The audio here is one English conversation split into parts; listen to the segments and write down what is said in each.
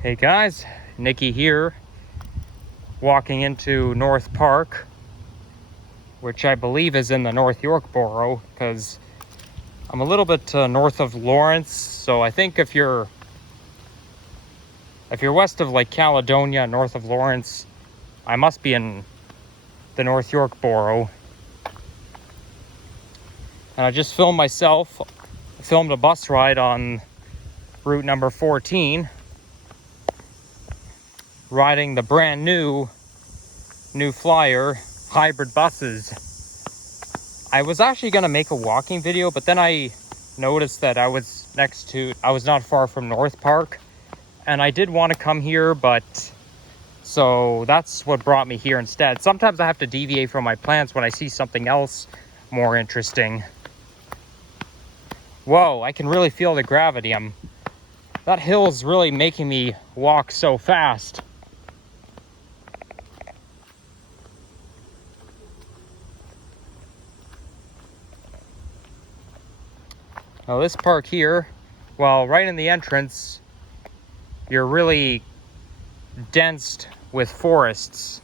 Hey guys, Nikki here, walking into North Park, which I believe is in the North York borough, because I'm a little bit north of Lawrence. So I think if you're west of Lake Caledonia, north of Lawrence, I must be in the North York borough. And I just filmed myself, filmed a bus ride on route number 14, riding the brand new Flyer hybrid buses. I was actually going to make a walking video, but then I noticed that I was not far from North Park, and I did want to come here, but so that's what brought me here instead. Sometimes I have to deviate from my plans when I see something else more interesting. Whoa, I can really feel the gravity. That hill's really making me walk so fast. Now this park here, well, right in the entrance, you're really dense with forests.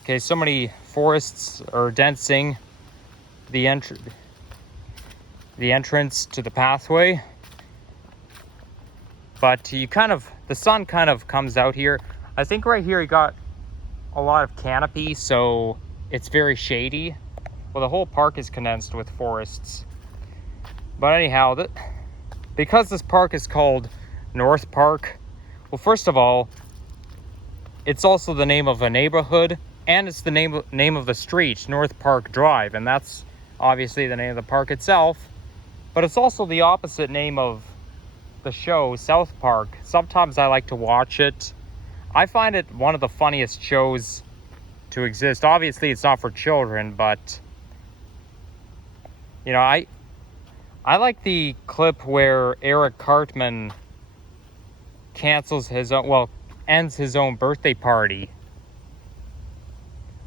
Okay, so many forests are densing the entrance to the pathway. But the sun kind of comes out here. I think right here you got a lot of canopy, so it's very shady. Well, the whole park is condensed with forests. But anyhow, because this park is called North Park, well, first of all, it's also the name of a neighborhood, and it's the name of the street, North Park Drive, and that's obviously the name of the park itself. But it's also the opposite name of the show, South Park. Sometimes I like to watch it. I find it one of the funniest shows to exist. Obviously, it's not for children, but you know, I like the clip where Eric Cartman ends his own birthday party.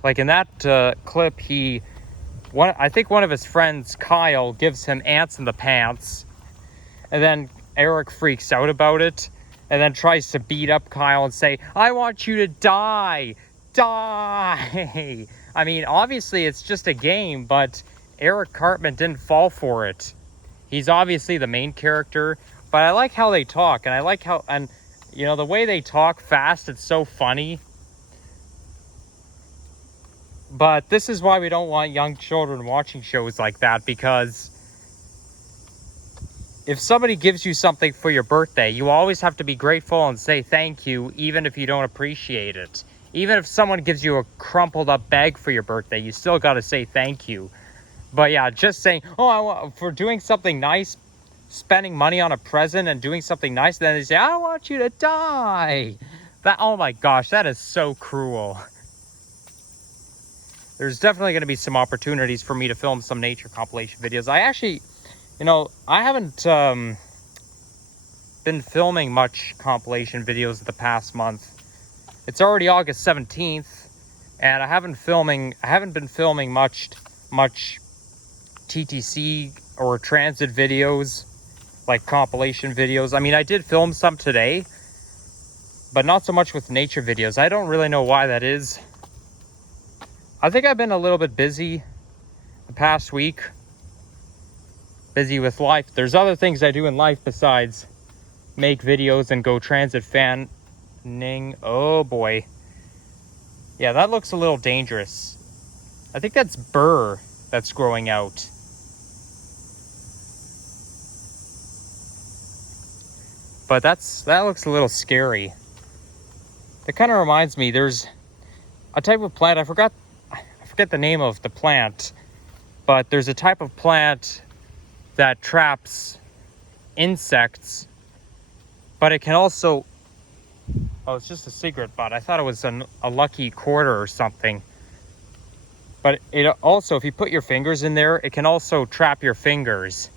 Like in that clip, I think one of his friends, Kyle, gives him ants in the pants, and then Eric freaks out about it, and then tries to beat up Kyle and say, "I want you to die, die." I mean, obviously it's just a game, but Eric Cartman didn't fall for it. He's obviously the main character, but I like how they talk, and I like the way they talk fast, it's so funny. But this is why we don't want young children watching shows like that, because if somebody gives you something for your birthday, you always have to be grateful and say thank you, even if you don't appreciate it. Even if someone gives you a crumpled up bag for your birthday, you still got to say thank you. But yeah, just saying, for doing something nice, spending money on a present and doing something nice, then they say, "I want you to die." Oh my gosh, that is so cruel. There's definitely going to be some opportunities for me to film some nature compilation videos. I haven't been filming much compilation videos the past month. It's already August 17th, and I haven't been filming much TTC or transit videos, like compilation videos. I mean, I did film some today, but not so much with nature videos. I don't really know why that is. I think I've been a little bit busy the past week. Busy with life. There's other things I do in life besides make videos and go transit fanning. Oh boy. Yeah, that looks a little dangerous. I think that's burr that's growing out. But that looks a little scary. That kind of reminds me, there's a type of plant, I forget the name of the plant, but there's a type of plant that traps insects, but it can also, it's just a cigarette butt. I thought it was a lucky quarter or something. But it also, if you put your fingers in there, it can also trap your fingers.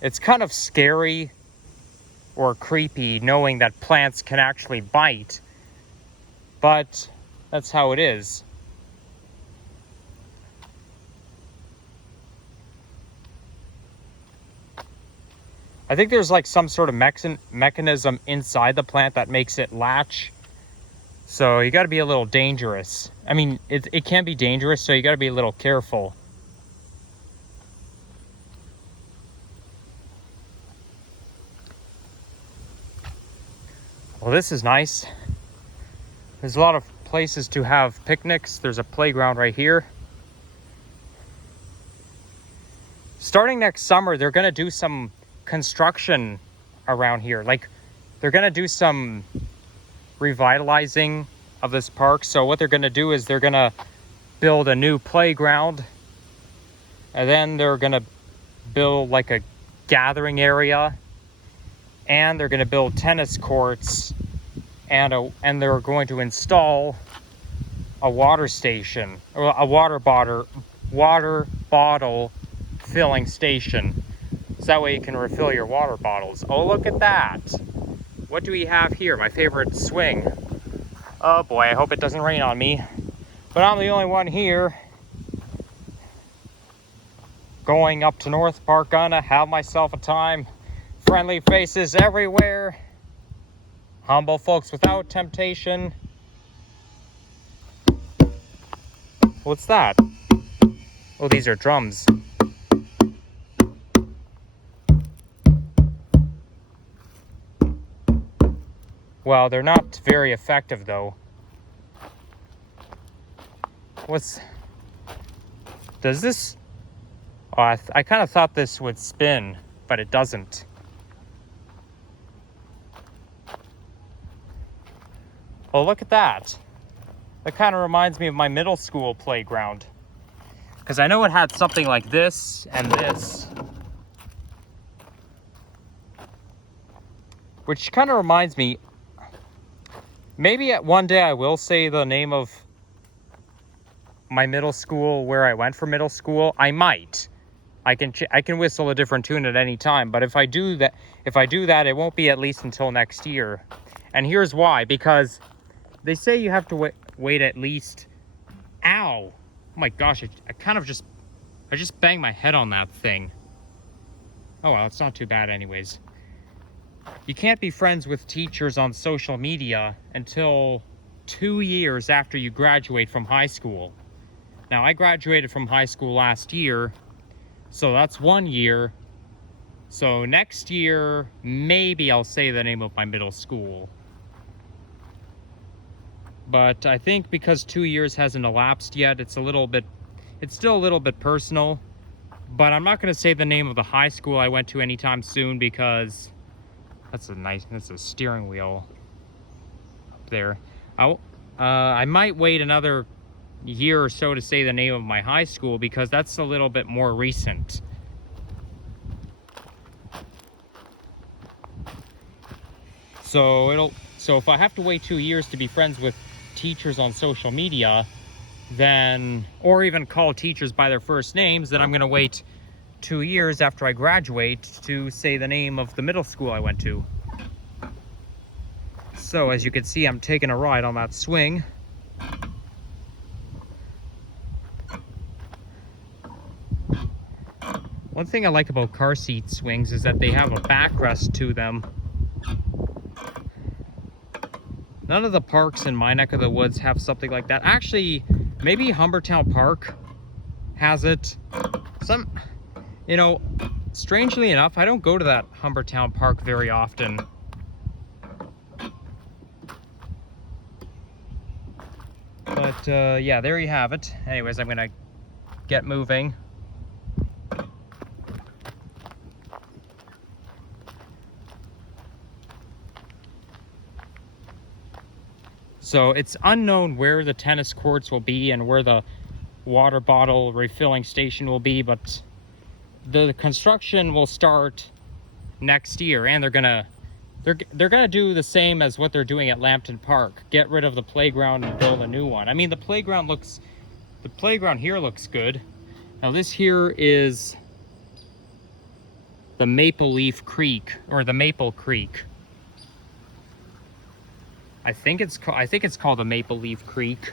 It's kind of scary or creepy knowing that plants can actually bite, but that's how it is. I I think there's like some sort of mechanism inside the plant that makes it latch. So you got to be a little dangerous. I mean, it can be dangerous, so you got to be a little careful. Well, this is nice. There's a lot of places to have picnics. There's a playground right here. Starting next summer, they're going to do some construction around here. Like, they're going to do some revitalizing of this park. So what they're going to do is they're going to build a new playground, and then they're going to build like a gathering area, and they're going to build tennis courts, and they're going to install a water station, or a water bottle filling station, so that way you can refill your water bottles. Oh, look at that. What do we have here? My favorite swing. Oh boy, I hope it doesn't rain on me, but I'm the only one here. Going up to North Park, gonna have myself a time. Friendly faces everywhere. Humble folks without temptation. What's that? Oh, these are drums. Well, they're not very effective though. Does this? Oh, I kind of thought this would spin, but it doesn't. Oh, look at that. That kind of reminds me of my middle school playground. Because I know it had something like this and this. Which kind of reminds me, maybe one day I will say the name of my middle school, where I went for middle school. I might. I can whistle a different tune at any time, but if I do that, it won't be at least until next year. And here's why: because they say you have to wait at least. Ow! Oh my gosh! I just banged my head on that thing. Oh well, it's not too bad, anyways. You can't be friends with teachers on social media until 2 years after you graduate from high school. Now, I graduated from high school last year, so that's 1 year. So next year, maybe I'll say the name of my middle school. But I think because 2 years hasn't elapsed yet, it's still a little bit personal. But I'm not going to say the name of the high school I went to anytime soon, because that's a steering wheel up there. I might wait another year or so to say the name of my high school, because that's a little bit more recent. So if I have to wait 2 years to be friends with teachers on social media, then, or even call teachers by their first names, then I'm going to wait 2 years after I graduate to say the name of the middle school I went to. So as you can see, I'm taking a ride on that swing. One thing I like about car seat swings is that they have a backrest to them. None of the parks in my neck of the woods have something like that. Actually, maybe Humbertown Park has it. Strangely enough, I don't go to that Humbertown Park very often. But yeah, there you have it. Anyways, I'm gonna get moving. So it's unknown where the tennis courts will be and where the water bottle refilling station will be, but the construction will start next year, and they're gonna do the same as what they're doing at Lambton Park. Get rid of the playground and build a new one. I mean, the playground here looks good. Now this here is the Maple Leaf Creek, or the Maple Creek. I think it's called the Maple Leaf Creek.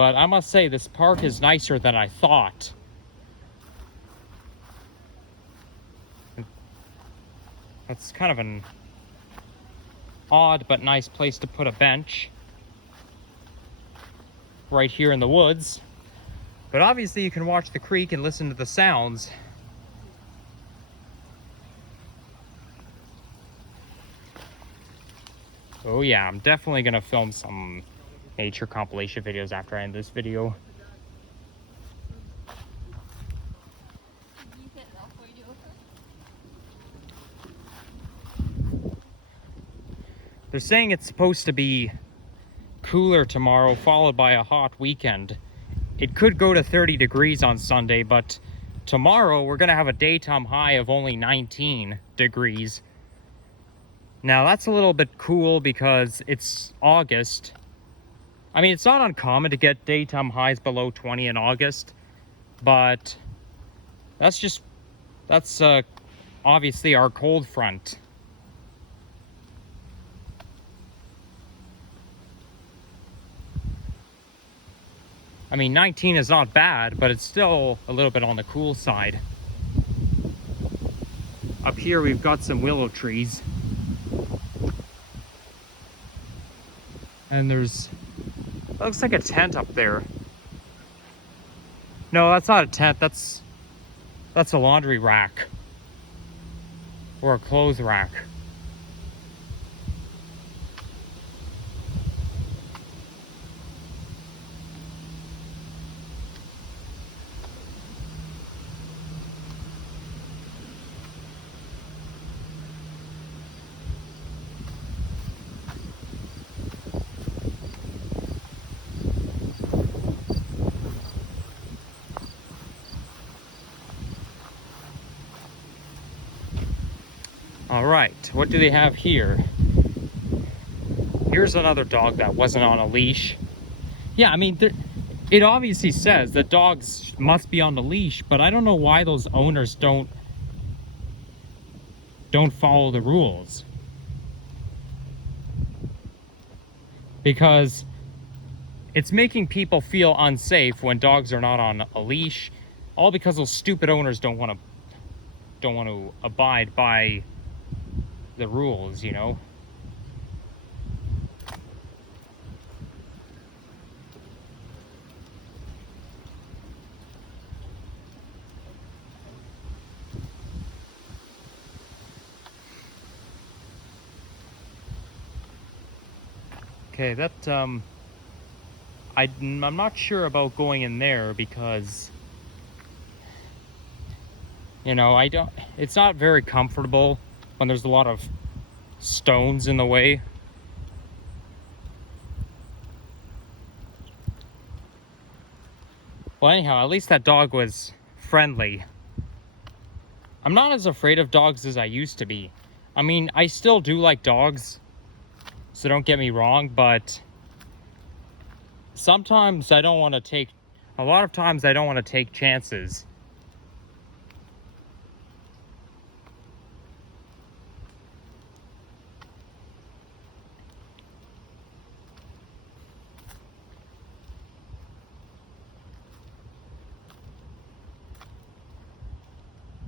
But I must say, this park is nicer than I thought. That's kind of an odd but nice place to put a bench. Right here in the woods. But obviously you can watch the creek and listen to the sounds. Oh yeah, I'm definitely gonna film some nature compilation videos after I end this video. They're saying it's supposed to be cooler tomorrow, followed by a hot weekend. It could go to 30 degrees on Sunday, but tomorrow we're gonna have a daytime high of only 19 degrees. Now that's a little bit cool because it's August. I mean, it's not uncommon to get daytime highs below 20 in August, but that's obviously our cold front. I mean, 19 is not bad, but it's still a little bit on the cool side. Up here we've got some willow trees. And there's, that looks like a tent up there. No, that's not a tent, that's a laundry rack. Or a clothes rack. All right, what do they have here? Here's another dog that wasn't on a leash. Yeah, I mean, it obviously says that dogs must be on the leash, but I don't know why those owners don't follow the rules. Because it's making people feel unsafe when dogs are not on a leash, all because those stupid owners don't want to abide by the rules, you know. Okay, that I'm not sure about going in there because, you know, it's not very comfortable when there's a lot of stones in the way. Well, anyhow, at least that dog was friendly. I'm not as afraid of dogs as I used to be. I mean, I still do like dogs, so don't get me wrong, but sometimes I don't want to take, a lot of times I don't want to take chances.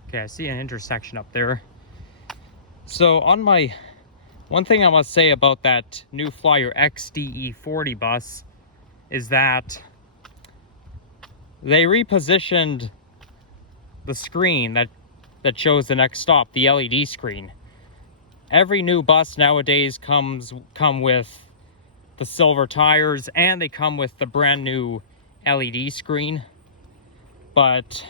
Okay, I see an intersection up there. So on my, one thing I must say about that New Flyer XDE40 bus is that they repositioned the screen that shows the next stop, the LED screen. Every new bus nowadays come with the silver tires, and they come with the brand new LED screen. But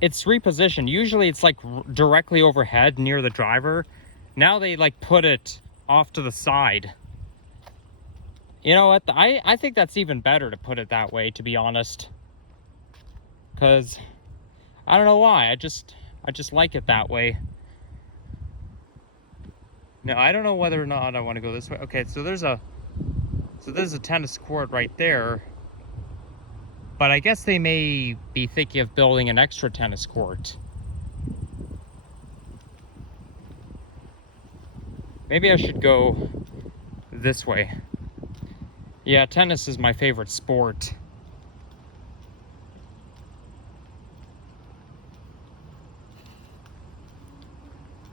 it's repositioned. Usually it's like directly overhead near the driver. Now they like put it off to the side. You know what? I think that's even better to put it that way, to be honest. Because I don't know why. I just like it that way. Now I don't know whether or not I want to go this way. Okay, so there's a tennis court right there. But I guess they may be thinking of building an extra tennis court. Maybe I should go this way. Yeah, tennis is my favorite sport.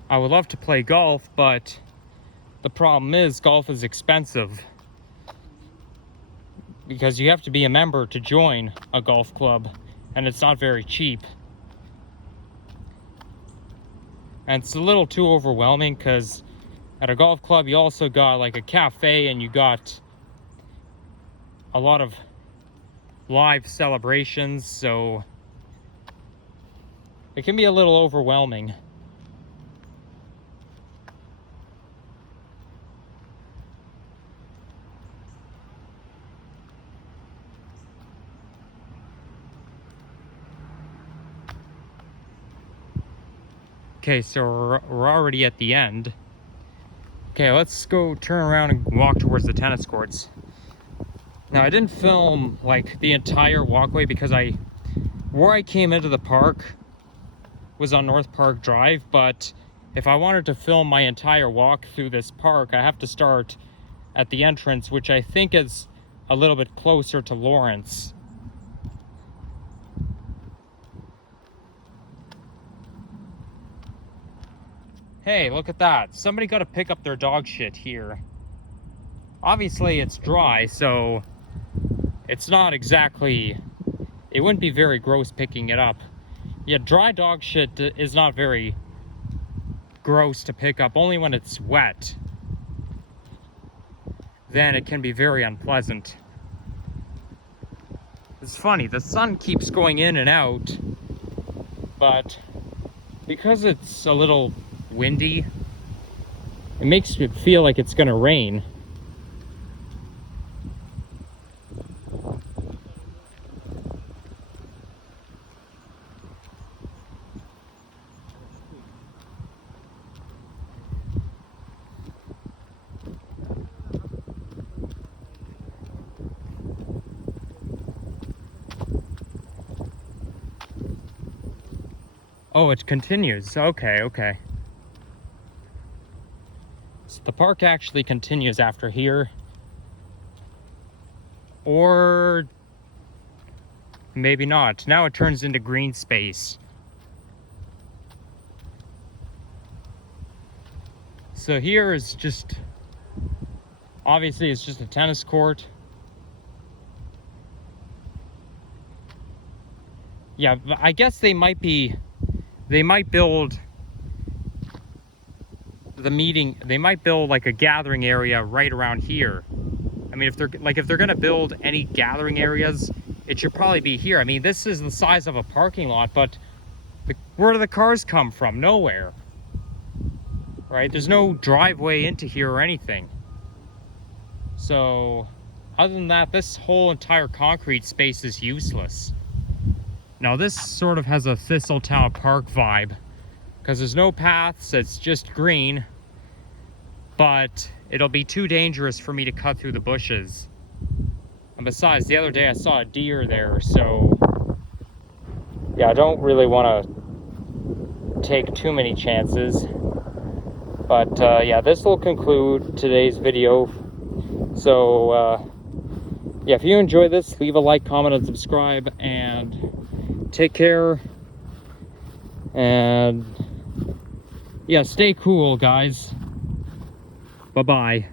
I would love to play golf, but the problem is golf is expensive because you have to be a member to join a golf club, and it's not very cheap. And it's a little too overwhelming because at a golf club you also got like a cafe and you got a lot of live celebrations, so it can be a little overwhelming. Okay, so we're already at the end. Okay, let's go turn around and walk towards the tennis courts. Now, I didn't film like the entire walkway because where I came into the park was on North Park Drive, but if I wanted to film my entire walk through this park, I have to start at the entrance, which I think is a little bit closer to Lawrence. Hey, look at that. Somebody got to pick up their dog shit here. Obviously, it's dry, so it's not exactly... It wouldn't be very gross picking it up. Yeah, dry dog shit is not very gross to pick up, only when it's wet. Then it can be very unpleasant. It's funny, the sun keeps going in and out, but because it's a little windy, it makes it feel like it's gonna rain. Oh, it continues. Okay, okay. So the park actually continues after here. Or maybe not. Now it turns into green space. So here is just, obviously it's just a tennis court. Yeah, I guess they might build the meeting, they might build like a gathering area right around here. I mean, if they're gonna build any gathering areas, it should probably be here. I mean, this is the size of a parking lot, but where do the cars come from? Nowhere. Right? There's no driveway into here or anything. So, other than that, this whole entire concrete space is useless. Now, this sort of has a Thistletown Park vibe, because there's no paths, it's just green, but it'll be too dangerous for me to cut through the bushes. And besides, the other day I saw a deer there, so yeah, I don't really want to take too many chances. But yeah, this will conclude today's video. So yeah, if you enjoyed this, leave a like, comment, and subscribe, and take care. And yeah, stay cool, guys. Bye-bye.